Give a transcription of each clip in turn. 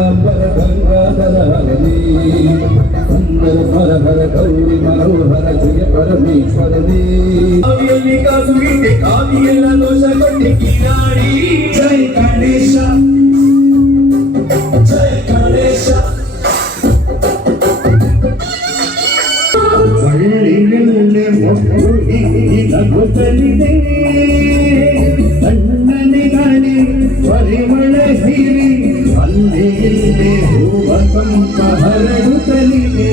परापर गंगाधर हरणी सुंदर स्वर हर गौरी मनोहर जय परमेश्वरनी काव्यली कासुगिटे काव्येल्ल दोष कोट्टे कीलाडी जय गणेश जय गणेश वळ्ळिनेल्ले मोक्कुनि नಗುತ್ತಲಿದೆ ತಣ್ಣನೆ ಗಾಳಿ ಪರಿಮಳ ಹೀರಿ ಅಲ್ಲಿ ಇಲ್ಲಿ ಹೂವ ಕಂಪ ಹರಡುತ್ತಲಿದೆ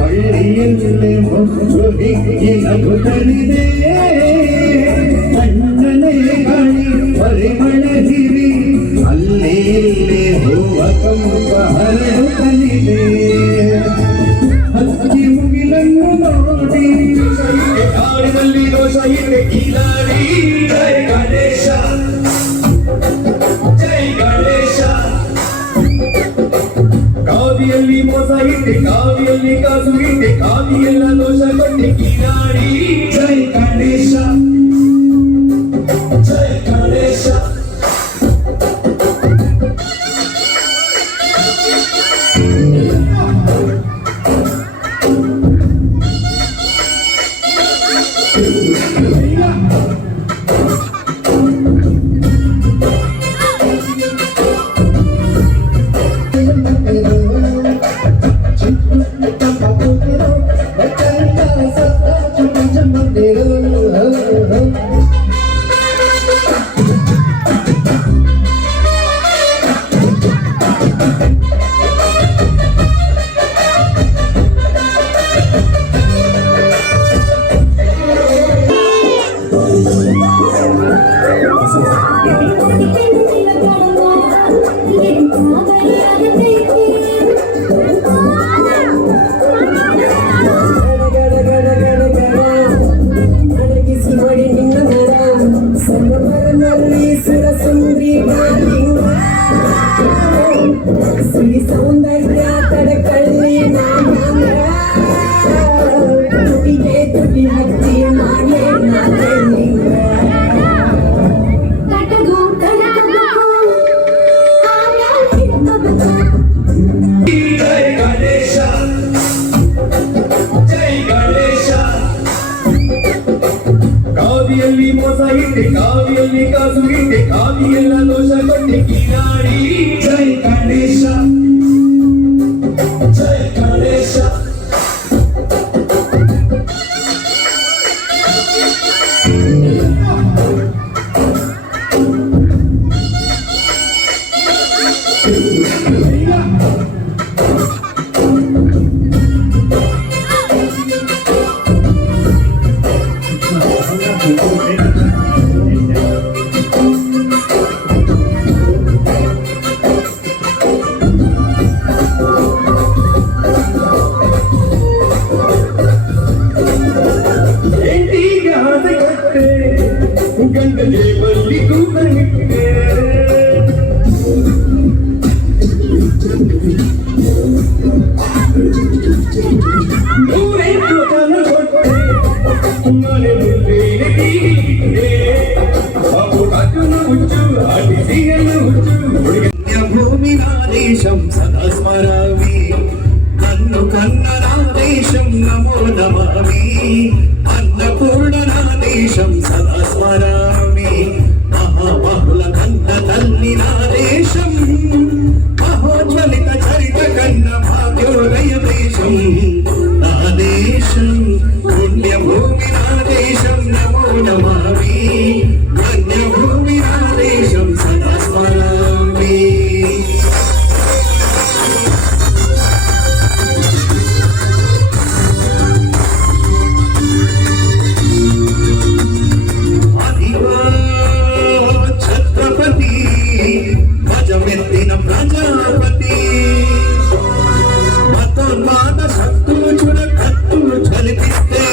ವಳ್ಳಿಯಲ್ಲೇ ಮೊಗ್ಗು ಹಿಗ್ಗಿ ನಗುತ್ತಲಿದೆ ತಣ್ಣನೆ ಗಾಳಿ ಪರಿಮಳ ಹೀರಿ ಅಲ್ಲಿ ಇಲ್ಲಿ ಹೂವ ಕಂಪ ಹರಡುತ್ತಲಿದೆ ಹಕ್ಕಿ ಮುಗಿಲನ್ನು ನೋಡಿ ಕಾಡಿನಲ್ಲಿ ದೋಷ ಇದೆ ಕಿಲಾಡಿ ಜೈ ಗಣೇಶ ಜೈ ಗಣೇಶ ಕಾವಿಯಲ್ಲಿ ಮೋಸ ಇದೆ ಕಾವಿಯಲ್ಲಿ ಕಾಸು ಇದೆ ಕಾವಿಯೆಲ್ಲ ದೋಷ ಕೊಟ್ಟೆ ಕಿಲಾಡಿ ಜೈ ಗಣೇಶ ಜೈ ಗಣೇಶ ಕಾವಿಯಲ್ಲಿ ಮೋಸ ಇದೆ ಕಾವಿಯಲ್ಲಿ ಕಾಸು ಇದೆ ಕಾವಿಯೆಲ್ಲ ದೋಷ ಕೊಟ್ಟೆ ಕಿಲಾಡಿ ಜೈ ಗಣೇಶ ಜೈ ಗಣೇಶ ಗಂಡಗೆ ಬಲ್ಲಿ ಕೂಗಿಟ್ಟೆ ನೂರೆಂಟು ತನ ಕೊಟ್ಟೆ ಮನೆ ಮುಂದೆ ಬಾಬು ಕಾಕನು ಹುಚ್ಚು ಆಟಿಸಿಯನ್ನು ಹುಚ್ಚು ಭೂಮಿ ನಾದೇಶಂ ಸದಾ ಸ್ಮರಾಮಿ ಕಣ್ಣು ಕನ್ನನಾದೇಶಂ ನಮೋ ನಮಾಮಿ ಅನ್ನಪೂರ್ಣನಾದೇಶಂ ಸದಾ ಸ್ಮರಾಮಿ ಮಹಾಬಾಹುಲ ಕನ್ನ ತಲ್ಲಿನಾದೇಶಂ ಮಹೋಜ್ವಲಿತ ಚರಿತ ಕನ್ನ ಭಾಗ್ಯೋದಯ ದೇಶಂ ನಾದೇಶಂ ಪುಣ್ಯಭೂಮಿ ನಾದೇಶಂ ನಮೋ ನಮಾಮಿ ಧನ್ಯಭೂಮಿ ನಾದೇಶಂ ಸದಾ ಸ್ಮರಾಮಿ ప్రజాపతి మతోన్మాద శక్తులు చురకత్తులు చలిపిస్తే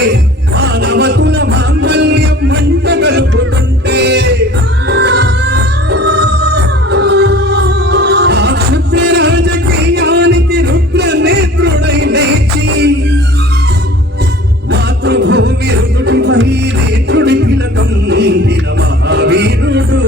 మానవతుల మాంగళ్యం మంట కలుపుతుంటే ఆ క్షుద్ర రాజకీయానికి రుద్ర నేత్రుడై లేచి మాతృభూమి రుదుడిపై నేత్రుడి తిలకం మహావీరుడు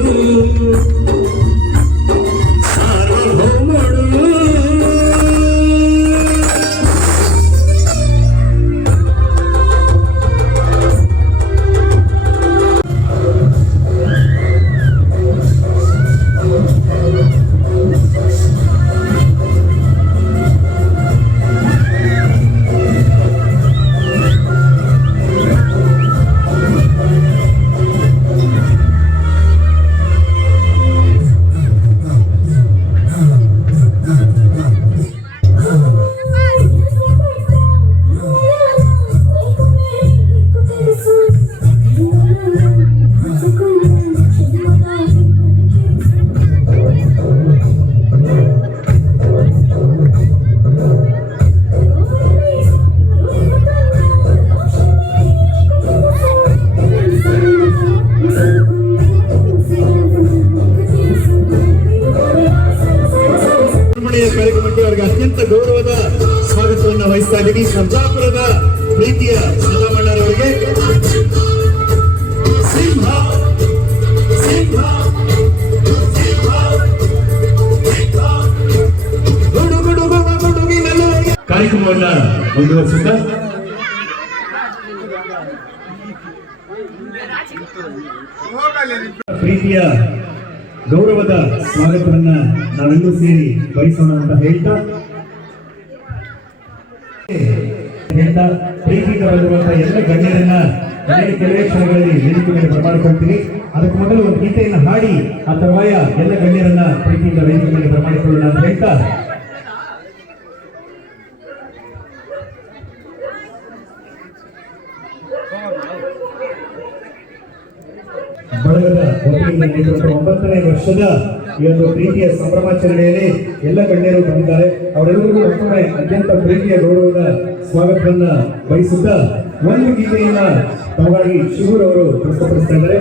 ವಿತರಣೆಯ ಕಾರ್ಯಕ್ರಮಕ್ಕೆ ಅವರಿಗೆ ಅತ್ಯಂತ ಗೌರವದ ಸ್ವಾಗತವನ್ನು ವಹಿಸ್ತಾ ಇದ್ದೀವಿ. ಸರ್ಜಾಪುರದ ಪ್ರೀತಿಯ ಸದಾಮಣ್ಣರವರಿಗೆ ಸಿಂಹ ಸಿಂಹ ಕಾರ್ಯಕ್ರಮವನ್ನ ಮುಂದುವರಿಸಿದ ಪ್ರೀತಿಯ ಗೌರವದ ಸ್ವಾಗತವನ್ನ ನಾವೆಲ್ಲರೂ ಸೇರಿ ಬಯಸೋಣ ಅಂತ ಹೇಳ್ತಾ ಪ್ರೀತಿಯಿಂದ ಬಂದಿರುವಂತಹ ಎಲ್ಲ ಗಣ್ಯರನ್ನ ಕೆಲವೇ ಕ್ಷಣಗಳಲ್ಲಿ ವೇದಿಕೆ ಮೇಲೆ ಬರಮಾಡಿಕೊಳ್ತೀನಿ. ಅದಕ್ಕೆ ಮೊದಲು ಒಂದು ಗೀತೆಯನ್ನು ಹಾಡಿ ಆ ತರುವಾಯ ಎಲ್ಲ ಗಣ್ಯರನ್ನ ಪ್ರೀತಿಯಿಂದ ವೇದಿಕೆ ಮೇಲೆ ಬರಮಾಡಿಕೊಳ್ಳೋಣ ಅಂತ ಹೇಳ್ತಾ ಬಳಗದ ವತಿಯಿಂದ 9ನೇ ವರ್ಷದ ಈ ಒಂದು ಪ್ರೀತಿಯ ಸಂಭ್ರಮಾಚರಣೆಯಲ್ಲಿ ಎಲ್ಲ ಗಣ್ಯರು ಬಂದಿದ್ದಾರೆ. ಅವರೆಲ್ಲರಿಗೂ ಮತ್ತೊಮ್ಮೆ ಅತ್ಯಂತ ಪ್ರೀತಿಯ ಗೌರವದ ಸ್ವಾಗತವನ್ನ ಬಯಸುತ್ತಾ ಒಂದು ಗೀತೆಯನ್ನ ತಮಗಾಗಿ ಶಿವೂರ್ ಅವರು ಪ್ರಸ್ತುತಪಡಿಸ್ತಾ ಇದ್ದಾರೆ.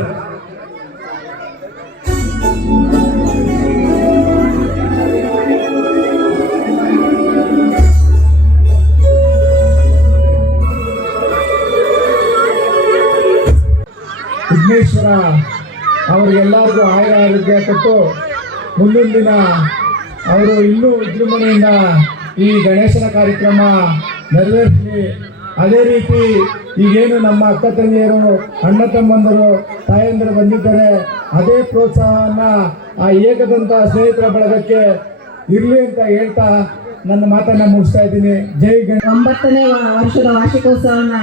ವಿಘ್ನೇಶ್ವರ ಅವರಿಗೆಲ್ಲರಿಗೂ ಆರೋಗ್ಯ ಕೊಟ್ಟು ಮುಂದಿನ ದಿನ ಅವರು ಇನ್ನೂ ವಿಜೃಂಭಣೆಯಿಂದ ಈ ಗಣೇಶನ ಕಾರ್ಯಕ್ರಮ ನೆರವೇರಿಸಲಿ. ಅದೇ ರೀತಿ ಈಗೇನು ನಮ್ಮ ಅಕ್ಕ ತಂಗಿಯರು ಅಣ್ಣ ತಮ್ಮಂದರು ತಾಯಂದಿರು ಬಂದಿದ್ದಾರೆ, ಅದೇ ಪ್ರೋತ್ಸಾಹವನ್ನು ಆ ಏಕದಂತ ಸ್ನೇಹಿತರ ಬಳಗಕ್ಕೆ ಇರಲಿ ಅಂತ ಹೇಳ್ತಾ ನನ್ನ ಮಾತನ್ನು ಮುಗಿಸ್ತಾ ಇದ್ದೀನಿ. ಜೈ ಗಣೇಶ. 9ನೇ ವರ್ಷದ ವಾರ್ಷಿಕೋತ್ಸವನ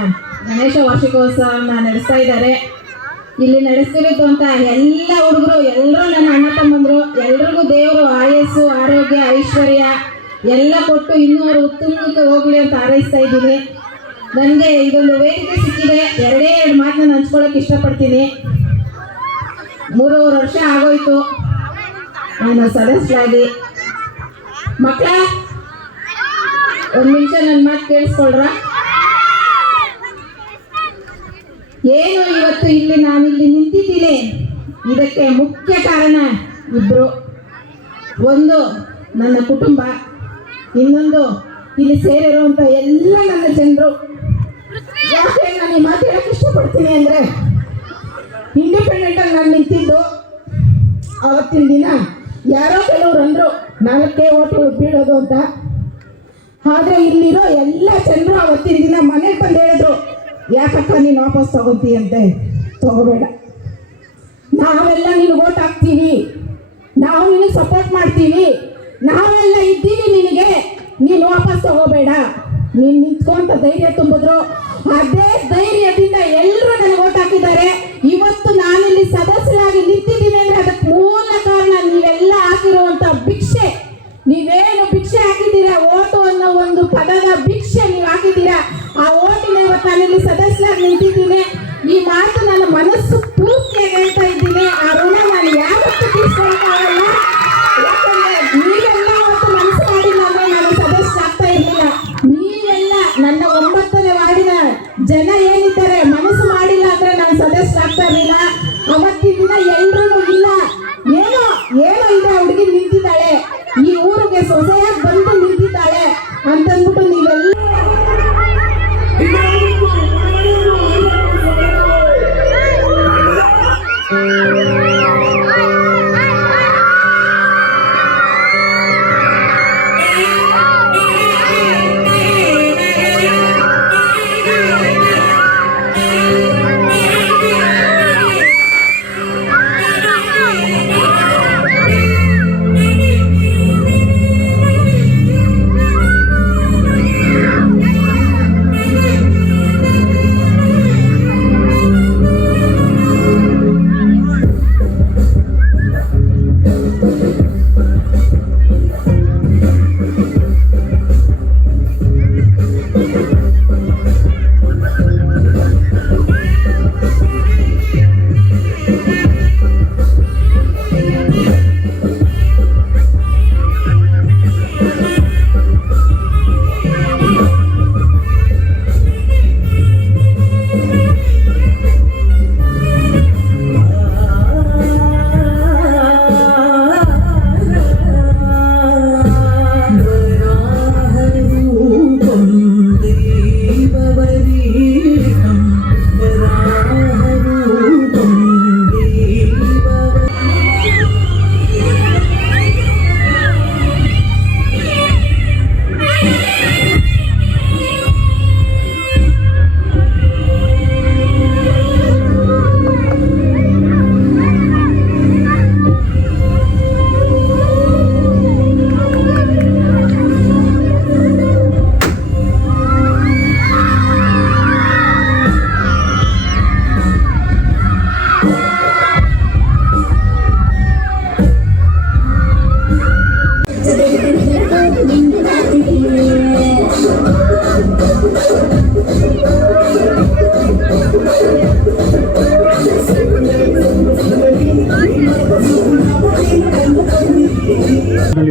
ಗಣೇಶ ವಾರ್ಷಿಕೋತ್ಸವನ ನಡೆಸ್ತಾ ಇದ್ದಾರೆ. ಇಲ್ಲಿ ನಡೆಸಬೇಕು ಅಂತ ಎಲ್ಲ ಹುಡುಗರು ಎಲ್ಲರೂ ನನ್ನ ಅಣ್ಣ ತಮ್ಮಂದರು ಎಲ್ರಿಗೂ ದೇವರು ಆಯಸ್ಸು ಆರೋಗ್ಯ ಐಶ್ವರ್ಯ ಎಲ್ಲ ಕೊಟ್ಟು ಇನ್ನೂ ಅವರು ಉತ್ತುಂಗಕ್ಕೆ ಹೋಗ್ಲಿ ಅಂತ ಹಾರೈಸ್ತಾ ಇದ್ದೀನಿ. ನನಗೆ ಇದೊಂದು ವೇದಿಕೆ ಸಿಕ್ಕಿದೆ. ಎರಡೇ ಮಾತನ್ನ ಹಂಚ್ಕೊಳ್ಳೋಕೆ ಇಷ್ಟಪಡ್ತೀನಿ. 3 ವರ್ಷ ಆಗೋಯ್ತು ನಾನು ಸದಸ್ಯರಾಗಿ. ಮಕ್ಕಳ ಒಂದು ನಿಮಿಷ ನನ್ನ ಮಾತು ಕೇಳಿಸ್ಕೊಳ್ರ. ಏನು ಇವತ್ತು ಇಲ್ಲಿ ನಾನಿಲ್ಲಿ ನಿಂತಿದ್ದೀನಿ, ಇದಕ್ಕೆ ಮುಖ್ಯ ಕಾರಣ ಇಬ್ಬರು. ಒಂದು ನನ್ನ ಕುಟುಂಬ, ಇನ್ನೊಂದು ಇಲ್ಲಿ ಸೇರಿರುವಂಥ ಎಲ್ಲ ನನ್ನ ಜನರು. ಯಾಕೆ ನಾನು ಈ ಮಾತು ಹೇಳಕ್ಕೆ ಇಷ್ಟಪಡ್ತೀನಿ ಅಂದರೆ, ಇಂಡಿಪೆಂಡೆಂಟಾಗಿ ನಾನು ನಿಂತಿದ್ದು ಅವತ್ತಿನ ದಿನ ಯಾರೋ ಕೆಲವರು ಅಂದರು 4 ಓಟು ಬೀಳೋದು ಅಂತ. ಆದರೆ ಇಲ್ಲಿರೋ ಎಲ್ಲ ಜನರು ಅವತ್ತಿನ ದಿನ ಮನೆಗೆ ಬಂದು ಹೇಳಿದ್ರು, ಯಾಕಕ್ಕ ನೀನು ವಾಪಸ್ ತಗೊಂತೀಯಂತೆ, ತಗೋಬೇಡ, ನಾವೆಲ್ಲ ನಿನಗೆ ಓಟ್ ಹಾಕ್ತೀವಿ, ನಾವು ನಿನಗೆ ಸಪೋರ್ಟ್ ಮಾಡ್ತೀವಿ, ನಾವೆಲ್ಲ ಇದ್ದೀವಿ ನಿನಗೆ, ನೀನು ವಾಪಸ್ ತಗೋಬೇಡ, ನೀನು ನಿಂತ್ಕೊಂತ ಧೈರ್ಯ ತುಂಬಿದ್ರು. ಅದೇ ಧೈರ್ಯದಿಂದ ಎಲ್ಲರೂ ನನಗೆ ಓಟ್ ಹಾಕಿದ್ದಾರೆ. ಇವತ್ತು ನಾನಿಲ್ಲಿ ಸದಸ್ಯರಾಗಿ ನಿಂತಿದ್ದೀನಿ ಅಂದರೆ ಅದಕ್ಕೆ ಮೂಲ ಕಾರಣ ನೀವೆಲ್ಲ ಹಾಕಿರುವಂಥ ಭಿಕ್ಷೆ. ನೀವೇನು ಭಿಕ್ಷೆ ಹಾಕಿದ್ದೀರಾ, ಓಟು ಅನ್ನೋ ಒಂದು ಪದದ ಭಿಕ್ಷೆ ನೀವು ಹಾಕಿದ್ದೀರಾ. ಆ ಓಟಿನ ಇವತ್ತು ನಾನಿಲ್ಲಿ ಸದಸ್ಯರಾಗಿ ನಿಂತಿದ್ದೀನಿ. ಈ ಮಾತು ನನ್ನ ಮನಸ್ಸು ಪೂರ್ತಿಯಾಗಿ ಹೇಳ್ತಾ ಇದ್ದೀನಿ. ಆ ಋಣ ನಾನು ಯಾವತ್ತೂ ತೀರ್ಸ್ಕೊಳಕ್ಕಾಗಲ್ಲ. ಯಾಕಂದ್ರೆ ನೀವೆಲ್ಲ ಅವತ್ತು ಮನಸ್ಸು ಮಾಡಿಲ್ಲ ಅಂದ್ರೆ ನಾನು ಸದಸ್ಯರಾಗ್ತಾ ಇರಲಿಲ್ಲ. ನೀವೆಲ್ಲ ನನ್ನ 9ನೇ ವಾರ್ಡಿನ ಜನ ಏನಿದ್ದಾರೆ ಮನಸ್ಸು ಮಾಡಿಲ್ಲ ಅಂದ್ರೆ ನಾನು ಸದಸ್ಯರಾಗ್ತಾ ಇರಲಿಲ್ಲ. ಅವತ್ತಿನ ದಿನ ಎಲ್ಲರೂ ಇಲ್ಲ, ಏನೋ ಏನೋ ಇದೆ, ಹುಡುಗಿ ನಿಂತಿದ್ದಾಳೆ, ಈ ಊರಿಗೆ ಸೊಸೆಯಾಗಿ ಬಂದು ನಿಂತಿದ್ದಾಳೆ ಅಂತಂದ್ಬಿಟ್ಟು ನೀವೆಲ್ಲ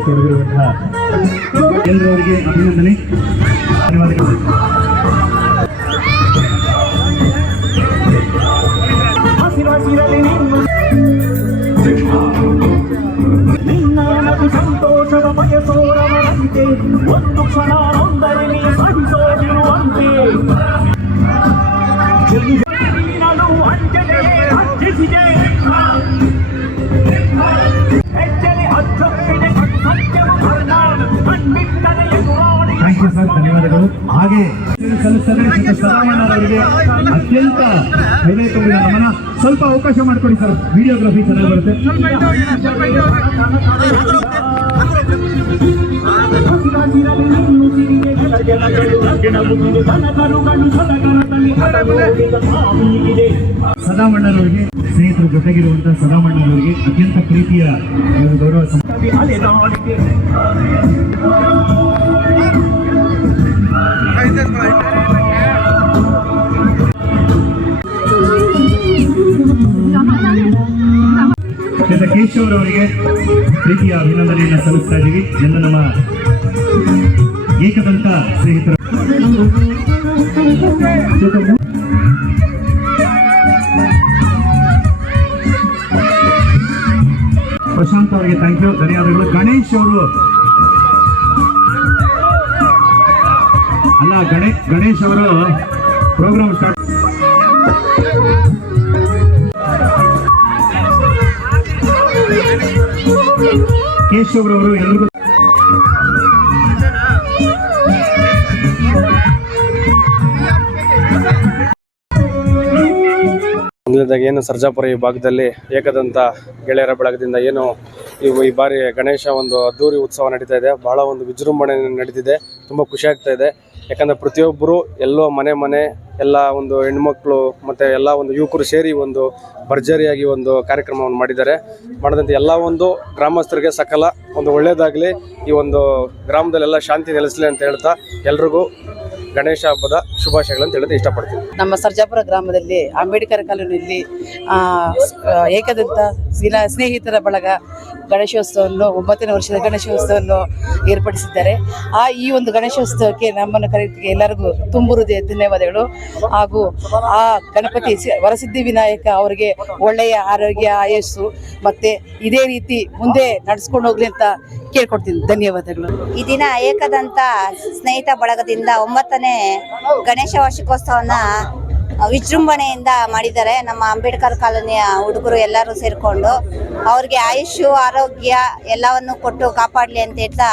ತೊಡಗಿರುವಂತಹ ಎಲ್ಲರವರಿಗೆ ಅಭಿನಂದನೆ, ಧನ್ಯವಾದಗಳು. ಸಂತೋಷದ ಬಯಸೋರವರಂತೆ ಒಂದು ಕ್ಷಣ ನೊಂದರೆ ನೀ ಸಹಿಸೋದಿರುವಂತೆ ಅಂಜನೆ ಹಚ್ಚಿಸಿದೆ ಹೆಜ್ಜೆಲೆ ಹಚ್ಚೊಪ್ಪಿದೆ ಸತ್ಯವು ಕಣ್ಬಿಟ್ಟನೆ ಎದುರಾಡಿ. ಥ್ಯಾಂಕ್ ಯು ಸರ್, ಧನ್ಯವಾದಗಳು. ಹಾಗೆ ಸದಾಮಣ್ಣವರಿಗೆ ಅತ್ಯಂತ ಹೃದಯ ತುಂಬಿದ ನಮನ. ಸ್ವಲ್ಪ ಅವಕಾಶ ಮಾಡಿಕೊಡಿ ಸರ್, ವಿಡಿಯೋಗ್ರಫಿ ಚೆನ್ನಾಗಿ ಬರುತ್ತೆ. ಸದಾಮಣ್ಣನವರಿಗೆ, ಸ್ನೇಹಿತರ ಜೊತೆಗಿರುವಂತಹ ಸದಾಮಣ್ಣನವರಿಗೆ ಅತ್ಯಂತ ಪ್ರೀತಿಯ ಗೌರವ ಕೇಶವರವರಿಗೆ ಪ್ರೀತಿಯ ಅಭಿನಂದನೆಯನ್ನು ಸಲ್ಲಿಸ್ತಾ ಇದ್ದೀವಿ. ಎಲ್ಲ ನಮ್ಮ ಏಕದಂತ ಸ್ನೇಹಿತರು. ಪ್ರಶಾಂತ್ ಅವರಿಗೆ ಥ್ಯಾಂಕ್ ಯು, ಧನ್ಯವಾದಗಳು. ಗಣೇಶ್ ಅವರು ಗಣೇಶ್ ಅವರು ಪ್ರೋಗ್ರಾಮ್ ಸ್ಟಾರ್ಟ್ ಕೇಶವ್ರವರು ಎಲ್ರಿಗೂ ಮೊದಲನೇದಾಗಿ ಏನು ಸರ್ಜಾಪುರ ಈ ಭಾಗದಲ್ಲಿ ಏಕದಂತ ಗೆಳೆಯರ ಬಳಗದಿಂದ ಏನು ಈ ಬಾರಿ ಗಣೇಶ ಒಂದು ಅದ್ದೂರಿ ಉತ್ಸವ ನಡೀತಾ ಇದೆ. ಬಹಳ ಒಂದು ವಿಜೃಂಭಣೆ ನಡೆದಿದೆ. ತುಂಬ ಖುಷಿ ಆಗ್ತಾ ಇದೆ. ಯಾಕಂದರೆ ಪ್ರತಿಯೊಬ್ಬರು ಎಲ್ಲೋ ಮನೆ ಎಲ್ಲ ಒಂದು ಹೆಣ್ಮಕ್ಳು ಮತ್ತು ಎಲ್ಲ ಒಂದು ಯುವಕರು ಸೇರಿ ಒಂದು ಭರ್ಜರಿಯಾಗಿ ಒಂದು ಕಾರ್ಯಕ್ರಮವನ್ನು ಮಾಡಿದಂತೆ ಎಲ್ಲ ಒಂದು ಗ್ರಾಮಸ್ಥರಿಗೆ ಸಕಲ ಒಂದು ಒಳ್ಳೆಯದಾಗಲಿ, ಈ ಒಂದು ಗ್ರಾಮದಲ್ಲೆಲ್ಲ ಶಾಂತಿ ನೆಲೆಸಲಿ ಅಂತ ಹೇಳ್ತಾ ಎಲ್ರಿಗೂ ಗಣೇಶ ಹಬ್ಬದ ಶುಭಾಶಯಗಳನ್ನು ಹೇಳೋದು ಇಷ್ಟಪಡ್ತೀನಿ. ನಮ್ಮ ಸರ್ಜಾಪುರ ಗ್ರಾಮದಲ್ಲಿ ಅಂಬೇಡ್ಕರ್ ಕಾಲೋನಿಯಲ್ಲಿ ಏಕದಂತ ಸ್ನೇಹಿತರ ಬಳಗ ಗಣೇಶೋತ್ಸವವನ್ನು 9ನೇ ವರ್ಷದ ಗಣೇಶೋತ್ಸವವನ್ನು ಏರ್ಪಡಿಸಿದ್ದಾರೆ. ಈ ಒಂದು ಗಣೇಶೋತ್ಸವಕ್ಕೆ ನಮ್ಮನ್ನು ಕರೆಯುತ್ತಿಗೆ ಎಲ್ಲರಿಗೂ ತುಂಬು ಹೃದಯ ಧನ್ಯವಾದಗಳು. ಹಾಗೂ ಆ ಗಣಪತಿ ವರಸಿದ್ಧಿ ವಿನಾಯಕ ಅವರಿಗೆ ಒಳ್ಳೆಯ ಆರೋಗ್ಯ, ಆಯಸ್ಸು ಮತ್ತು ಇದೇ ರೀತಿ ಮುಂದೆ ನಡೆಸ್ಕೊಂಡು ಹೋಗ್ಲಿ ಅಂತ ಕೇಳ್ಕೊಡ್ತೀನಿ. ಧನ್ಯವಾದಗಳು. ಈ ದಿನ ಏಕದಂತ ಸ್ನೇಹಿತ ಬಳಗದಿಂದ 9ನೇ ಗಣೇಶ ವಾರ್ಷಿಕೋತ್ಸವನ ವಿಜೃಂಭಣೆಯಿಂದ ಮಾಡಿದ್ದಾರೆ. ನಮ್ಮ ಅಂಬೇಡ್ಕರ್ ಕಾಲೋನಿಯ ಹುಡುಗರು ಎಲ್ಲರೂ ಸೇರಿಕೊಂಡು ಅವ್ರಿಗೆ ಆಯುಷ್ಯು, ಆರೋಗ್ಯ ಎಲ್ಲವನ್ನು ಕೊಟ್ಟು ಕಾಪಾಡಲಿ ಅಂತ ಹೇಳ್ತಾ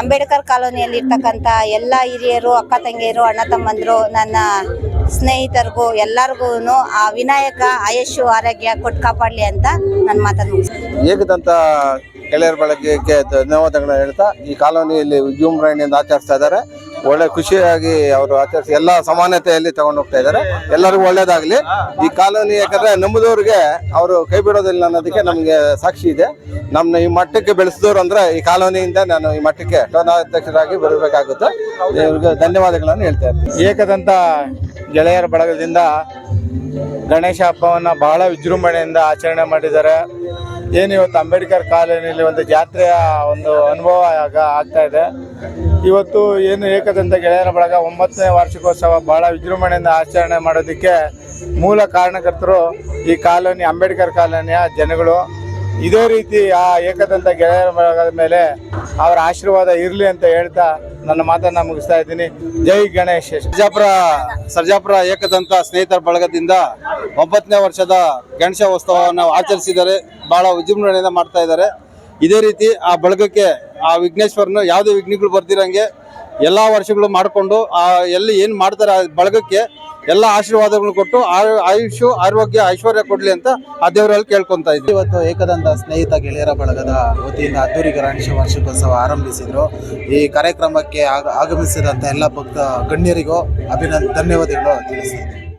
ಅಂಬೇಡ್ಕರ್ ಕಾಲೋನಿಯಲ್ಲಿ ಇರ್ತಕ್ಕಂಥ ಎಲ್ಲ ಹಿರಿಯರು, ಅಕ್ಕ ತಂಗಿಯರು, ಅಣ್ಣ ತಮ್ಮಂದರು, ನನ್ನ ಸ್ನೇಹಿತರಿಗೂ ಎಲ್ಲರಿಗೂ ಆ ವಿನಾಯಕ ಆಯುಷ್ಯು, ಆರೋಗ್ಯ ಕೊಟ್ಟು ಕಾಪಾಡಲಿ ಅಂತ ನನ್ನ ಮಾತನ್ನು ಮುಗಿಸ್ತೀನಿ. ಏಕದಂತ ಗೆಳೆಯರ ಬಳಗಕ್ಕೆ ಧನ್ಯವಾದಗಳನ್ನ ಹೇಳ್ತಾ ಈ ಕಾಲೋನಿಯಲ್ಲಿ ವಿಜೃಂಭಣೆಯಿಂದ ಆಚರಿಸ್ತಾ ಇದ್ದಾರೆ. ಒಳ್ಳೆ ಖುಷಿಯಾಗಿ ಅವರು ಆಚರಿಸಿ ಎಲ್ಲ ಸಮಾನತೆಯಲ್ಲಿ ತಗೊಂಡು ಹೋಗ್ತಾ ಇದ್ದಾರೆ. ಎಲ್ಲರಿಗೂ ಒಳ್ಳೇದಾಗ್ಲಿ. ಈ ಕಾಲೋನಿ ಯಾಕಂದ್ರೆ ನಂಬುದವ್ರಿಗೆ ಅವರು ಕೈ ಬಿಡೋದಿಲ್ಲ ಅನ್ನೋದಕ್ಕೆ ನಮ್ಗೆ ಸಾಕ್ಷಿ ಇದೆ. ನಮ್ನ ಈ ಮಟ್ಟಕ್ಕೆ ಬೆಳೆಸಿದವರು ಅಂದ್ರೆ ಈ ಕಾಲೋನಿಯಿಂದ ನಾನು ಈ ಮಟ್ಟಕ್ಕೆ ಟೌನಾಧ್ಯಕ್ಷರಾಗಿ ಬರಬೇಕಾಗುತ್ತೆ. ಇವ್ರಿಗೆ ಧನ್ಯವಾದಗಳನ್ನು ಹೇಳ್ತಾ ಇರ್ತೀನಿ. ಏಕದಂತ ಗೆಳೆಯರ ಬಳಗದಿಂದ ಗಣೇಶ ಹಬ್ಬವನ್ನ ಬಹಳ ವಿಜೃಂಭಣೆಯಿಂದ ಆಚರಣೆ ಮಾಡಿದ್ದಾರೆ. ಏನಿವತ್ತು ಅಂಬೇಡ್ಕರ್ ಕಾಲೋನಿಯಲ್ಲಿ ಒಂದು ಜಾತ್ರೆಯ ಒಂದು ಅನುಭವ ಆಗ್ತಾ ಇದೆ. ಇವತ್ತು ಏನು ಏಕದಂತ ಗೆಳೆಯರ ಬಳಗ 9ನೇ ವಾರ್ಷಿಕೋತ್ಸವ ಬಹಳ ವಿಜೃಂಭಣೆಯಿಂದ ಆಚರಣೆ ಮಾಡೋದಕ್ಕೆ ಮೂಲ ಕಾರಣಕರ್ತರು ಈ ಕಾಲೋನಿ, ಅಂಬೇಡ್ಕರ್ ಕಾಲೋನಿಯ ಜನಗಳು. ಇದೇ ರೀತಿ ಆ ಏಕದಂತ ಗೆಳೆಯರ ಬಳಗದ ಮೇಲೆ ಅವರ ಆಶೀರ್ವಾದ ಇರಲಿ ಅಂತ ಹೇಳ್ತಾ ನನ್ನ ಮಾತನ್ನ ಮುಗಿಸ್ತಾ ಇದ್ದೀನಿ. ಜೈ ಗಣೇಶ್. ಸರ್ಜಾಪುರ ಏಕದಂತ ಸ್ನೇಹಿತರ ಬಳಗದಿಂದ 9ನೇ ವರ್ಷದ ಗಣೇಶೋತ್ಸವವನ್ನು ಆಚರಿಸಿದ್ದಾರೆ. ಬಹಳ ವಿಜೃಂಭಣೆಯಿಂದ ಮಾಡ್ತಾ ಇದ್ದಾರೆ. ಇದೇ ರೀತಿ ಆ ಬಳಗಕ್ಕೆ ಆ ವಿಘ್ನೇಶ್ವರನು ಯಾವುದೇ ವಿಘ್ನಗಳು ಬರ್ದಿರಂಗೆ ಎಲ್ಲ ವರ್ಷಗಳು ಮಾಡಿಕೊಂಡು ಎಲ್ಲಿ ಏನು ಮಾಡ್ತಾರೆ ಆ ಬಳಗಕ್ಕೆ ಎಲ್ಲ ಆಶೀರ್ವಾದಗಳನ್ನು ಕೊಟ್ಟು ಆಯುಷ್ಯು, ಆರೋಗ್ಯ, ಐಶ್ವರ್ಯ ಕೊಡ್ಲಿ ಅಂತ ಆ ದೇವರಲ್ಲಿ ಕೇಳ್ಕೊಂತ ಇದ್ದೀವಿ. ಇವತ್ತು ಏಕದಂತ ಸ್ನೇಹಿತ ಗೆಳೆಯರ ಬಳಗದ ವತಿಯಿಂದ ಅದ್ದೂರಿ ಗಣೇಶ ವಾರ್ಷಿಕೋತ್ಸವ ಆರಂಭಿಸಿದ್ರು. ಈ ಕಾರ್ಯಕ್ರಮಕ್ಕೆ ಆಗಮಿಸಿದಂಥ ಎಲ್ಲ ಭಕ್ತ ಗಣ್ಯರಿಗೂ ಧನ್ಯವಾದಗಳು ತಿಳಿಸ್ತೀನಿ.